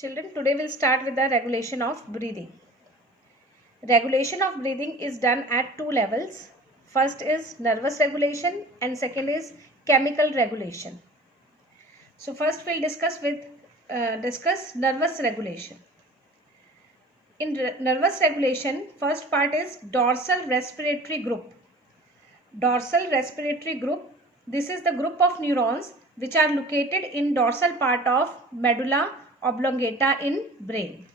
Children, today we'll start with the regulation of breathing. Regulation of breathing is done at two levels. First is nervous regulation and second is chemical regulation. So first we'll discuss nervous regulation. In nervous regulation, first part is dorsal respiratory group. Dorsal respiratory group, this is the group of neurons which are located in dorsal part of medulla oblongata in brain.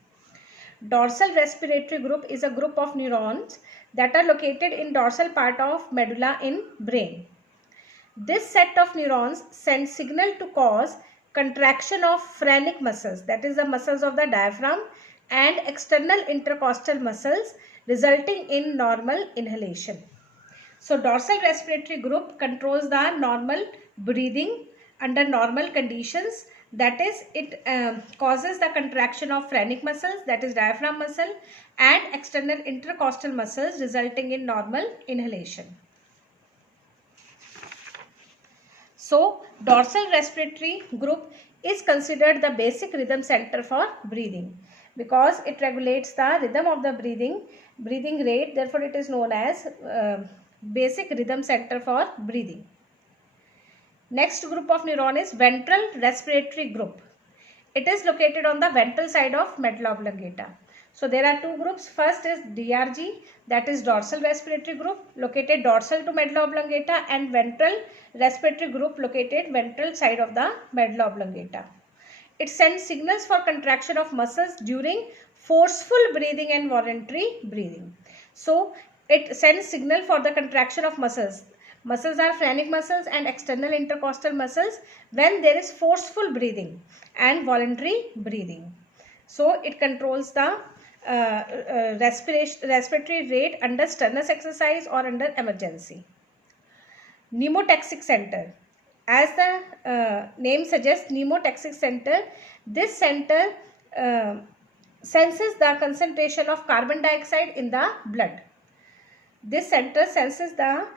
Dorsal respiratory group is a group of neurons that are located in dorsal part of medulla in brain. This set of neurons sends signal to cause contraction of phrenic muscles, that is the muscles of the diaphragm, and external intercostal muscles, resulting in normal inhalation. So dorsal respiratory group controls the normal breathing under normal conditions. That is, it causes the contraction of phrenic muscles, that is diaphragm muscle, and external intercostal muscles, resulting in normal inhalation. So dorsal respiratory group is considered the basic rhythm center for breathing because it regulates the rhythm of the breathing rate. Therefore, it is known as basic rhythm center for breathing. Next group of neuron is ventral respiratory group. It is located on the ventral side of medulla oblongata. So there are two groups. First is DRG, that is dorsal respiratory group, located dorsal to medulla oblongata, and ventral respiratory group located ventral side of the medulla oblongata. It sends signals for contraction of muscles during forceful breathing and voluntary breathing. So it sends signal for the contraction of muscles. Muscles are phrenic muscles and external intercostal muscles when there is forceful breathing and voluntary breathing. So it controls the respiratory rate under strenuous exercise or under emergency. Pneumotaxic center. As the name suggests, pneumotaxic center, this center senses the concentration of carbon dioxide in the blood. This center senses the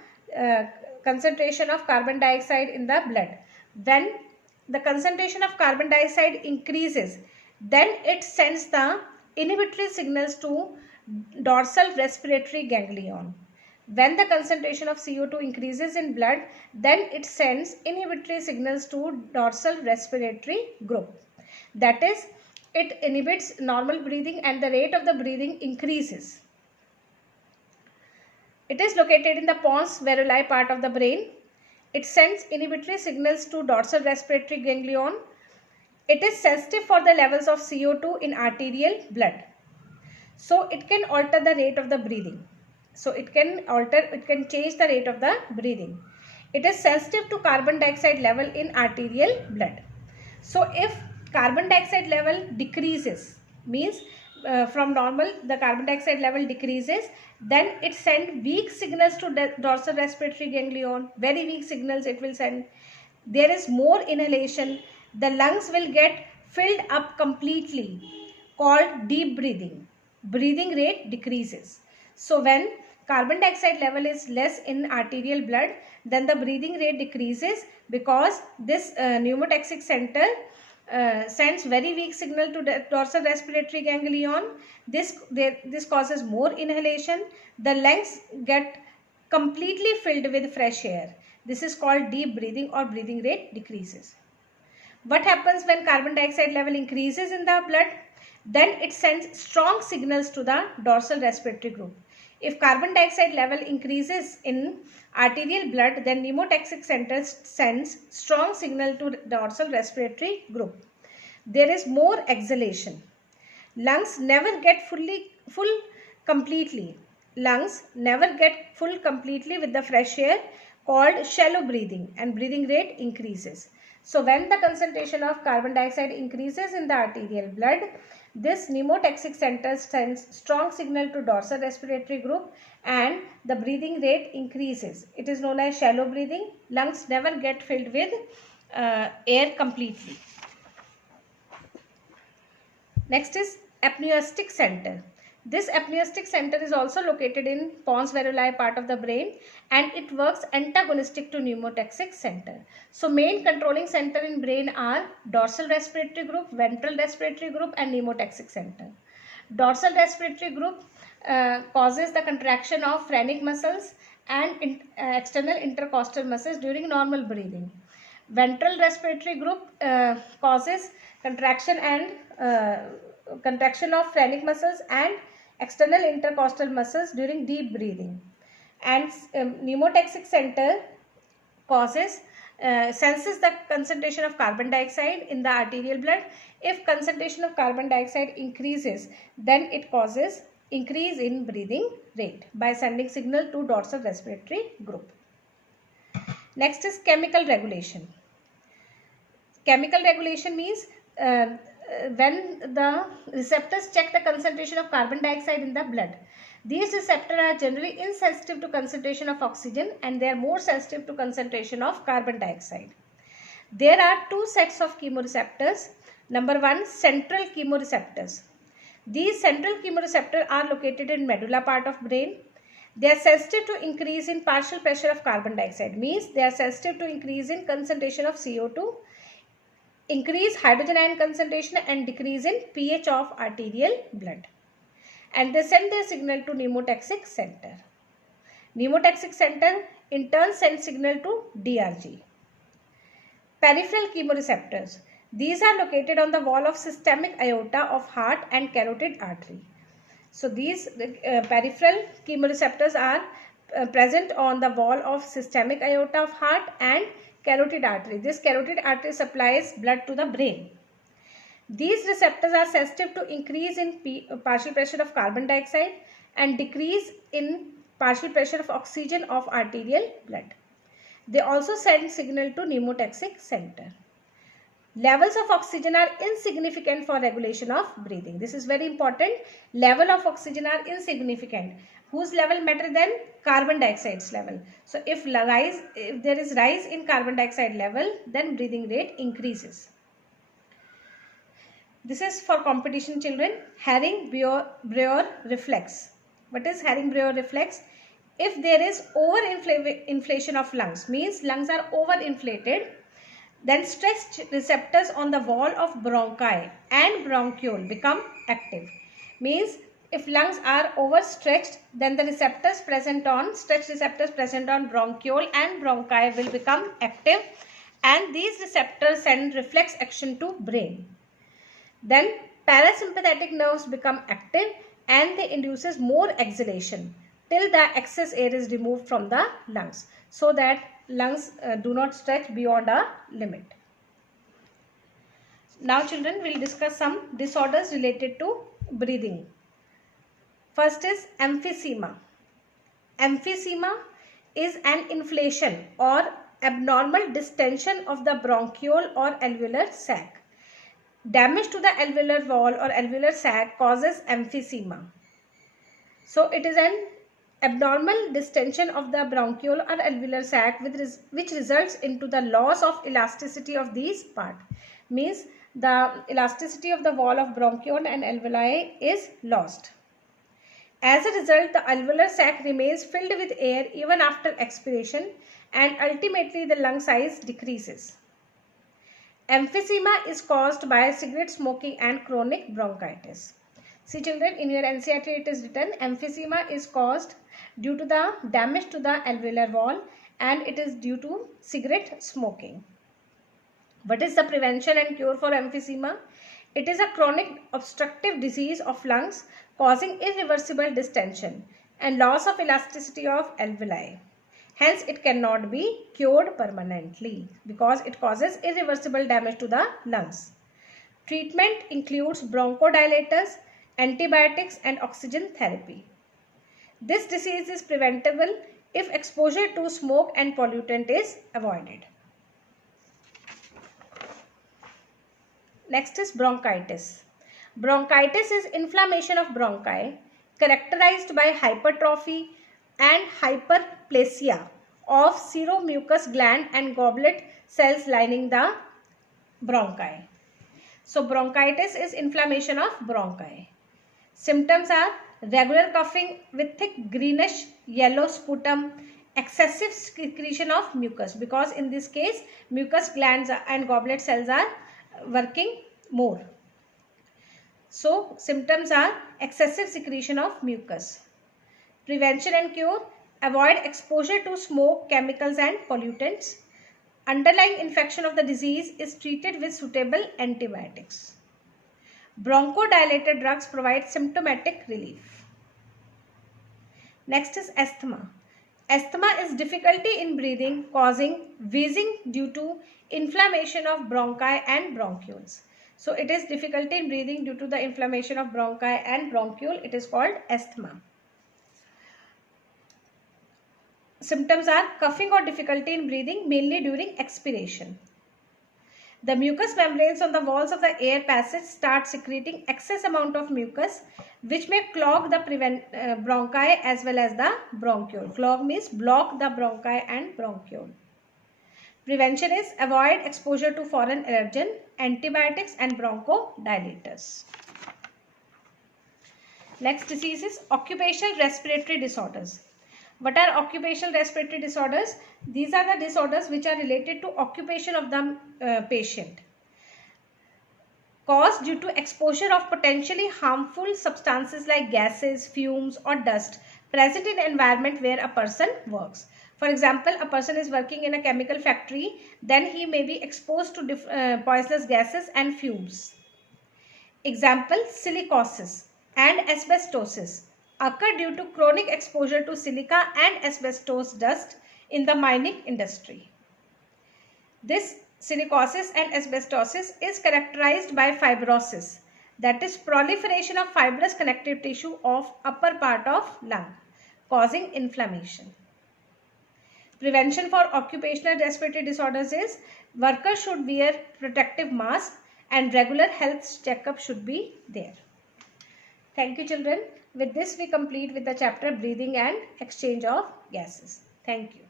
concentration of carbon dioxide in the blood. When the concentration of carbon dioxide increases, then it sends the inhibitory signals to dorsal respiratory ganglion. When the concentration of CO2 increases in blood, then it sends inhibitory signals to dorsal respiratory group. That is, it inhibits normal breathing and the rate of the breathing increases. It is located in the pons varolii part of the brain. It sends inhibitory signals to dorsal respiratory ganglion. It is sensitive for the levels of CO2 in arterial blood. So it can alter the rate of the breathing. So it can change the rate of the breathing. It is sensitive to carbon dioxide level in arterial blood. So if carbon dioxide level decreases, means from normal the carbon dioxide level decreases, then it sends weak signals to dorsal respiratory ganglion. Very weak signals it will send. There is more inhalation. The lungs will get filled up completely, called deep breathing. Breathing rate decreases. So when carbon dioxide level is less in arterial blood, then the breathing rate decreases because this pneumotaxic center sends very weak signal to the dorsal respiratory ganglion. This causes more inhalation. The lungs get completely filled with fresh air. This is called deep breathing or breathing rate decreases. What happens when carbon dioxide level increases in the blood? Then it sends strong signals to the dorsal respiratory group. If carbon dioxide level increases in arterial blood, then pneumotaxic center sends strong signal to dorsal respiratory group. There is more exhalation. Lungs never get full completely. Lungs never get full completely with the fresh air, called shallow breathing, and breathing rate increases. So when the concentration of carbon dioxide increases in the arterial blood, this pneumotaxic center sends strong signal to dorsal respiratory group and the breathing rate increases. It is known as shallow breathing. Lungs never get filled with air completely. Next is apneistic center. This apneistic center is also located in pons varolai part of the brain, and it works antagonistic to pneumotaxic center. So main controlling center in brain are dorsal respiratory group, ventral respiratory group, and pneumotaxic center. Dorsal respiratory group causes the contraction of phrenic muscles and external intercostal muscles during normal breathing. Ventral respiratory group causes contraction of phrenic muscles and external intercostal muscles during deep breathing. And pneumotaxic center senses the concentration of carbon dioxide in the arterial blood. If concentration of carbon dioxide increases, then it causes increase in breathing rate by sending signal to dorsal respiratory group. Next is chemical regulation. Chemical regulation means when the receptors check the concentration of carbon dioxide in the blood. These receptors are generally insensitive to concentration of oxygen, and they are more sensitive to concentration of carbon dioxide. There are two sets of chemoreceptors. Number one, central chemoreceptors. These central chemoreceptors are located in medulla part of brain. They are sensitive to increase in partial pressure of carbon dioxide, means they are sensitive to increase in concentration of CO2, increase hydrogen ion concentration, and decrease in pH of arterial blood. And they send their signal to pneumotaxic center. Pneumotaxic center in turn sends signal to DRG. Peripheral chemoreceptors. These are located on the wall of systemic aorta of heart and carotid artery. So these peripheral chemoreceptors are present on the wall of systemic aorta of heart and carotid artery. This carotid artery supplies blood to the brain. These receptors are sensitive to increase in partial pressure of carbon dioxide and decrease in partial pressure of oxygen of arterial blood. They also send signal to pneumotaxic center. Levels of oxygen are insignificant for regulation of breathing. This is very important. Level of oxygen are insignificant. Whose level matter then? Carbon dioxide's level. So if there is rise in carbon dioxide level, then breathing rate increases. This is for competition children. Herring-Brewer reflex. What is Herring-Brewer reflex? If there is overinflation of lungs, means lungs are overinflated, then stretched receptors on the wall of bronchi and bronchiole become active. Means if lungs are overstretched, then the stretched receptors present on bronchiole and bronchi will become active, and these receptors send reflex action to brain. Then parasympathetic nerves become active and they induces more exhalation till the excess air is removed from the lungs, so that lungs do not stretch beyond a limit. Now children, will discuss some disorders related to breathing. First is emphysema. Emphysema is an inflation or abnormal distension of the bronchiole or alveolar sac. Damage to the alveolar wall or alveolar sac causes emphysema. So it is an abnormal distension of the bronchiole or alveolar sac which results into the loss of elasticity of these parts. Means the elasticity of the wall of bronchiole and alveoli is lost. As a result, the alveolar sac remains filled with air even after expiration, and ultimately the lung size decreases. Emphysema is caused by cigarette smoking and chronic bronchitis. See children, in your NCERT it is written emphysema is caused due to the damage to the alveolar wall, and it is due to cigarette smoking. What is the prevention and cure for emphysema? It is a chronic obstructive disease of lungs causing irreversible distension and loss of elasticity of alveoli. Hence, it cannot be cured permanently because it causes irreversible damage to the lungs. Treatment includes bronchodilators, antibiotics, and oxygen therapy. This disease is preventable if exposure to smoke and pollutant is avoided. Next is bronchitis. Bronchitis is inflammation of bronchi characterized by hypertrophy and hyperplasia of seromucous gland and goblet cells lining the bronchi. So bronchitis is inflammation of bronchi. Symptoms are regular coughing with thick greenish yellow sputum, excessive secretion of mucus, because in this case mucus glands and goblet cells are working more. So symptoms are excessive secretion of mucus. Prevention and cure: avoid exposure to smoke, chemicals and pollutants. Underlying infection of the disease is treated with suitable antibiotics. Bronchodilator drugs provide symptomatic relief. Next is asthma. Asthma is difficulty in breathing causing wheezing due to inflammation of bronchi and bronchioles. So it is difficulty in breathing due to the inflammation of bronchi and bronchiole. It is called asthma. Symptoms are coughing or difficulty in breathing, mainly during expiration. The mucous membranes on the walls of the air passage start secreting excess amount of mucus, which may clog the bronchi as well as the bronchiole. Clog means block the bronchi and bronchiole. Prevention is avoid exposure to foreign allergen, antibiotics and bronchodilators. Next disease is occupational respiratory disorders. What are occupational respiratory disorders? These are the disorders which are related to occupation of the patient, caused due to exposure of potentially harmful substances like gases, fumes or dust present in an environment where a person works. For example, a person is working in a chemical factory, then he may be exposed to poisonous gases and fumes. Example, silicosis and asbestosis occur due to chronic exposure to silica and asbestos dust in the mining industry. This silicosis and asbestosis is characterized by fibrosis, that is proliferation of fibrous connective tissue of upper part of lung, causing inflammation. Prevention for occupational respiratory disorders is workers should wear protective mask and regular health checkup should be there. Thank you children. With this we complete with the chapter breathing and exchange of gases. Thank you.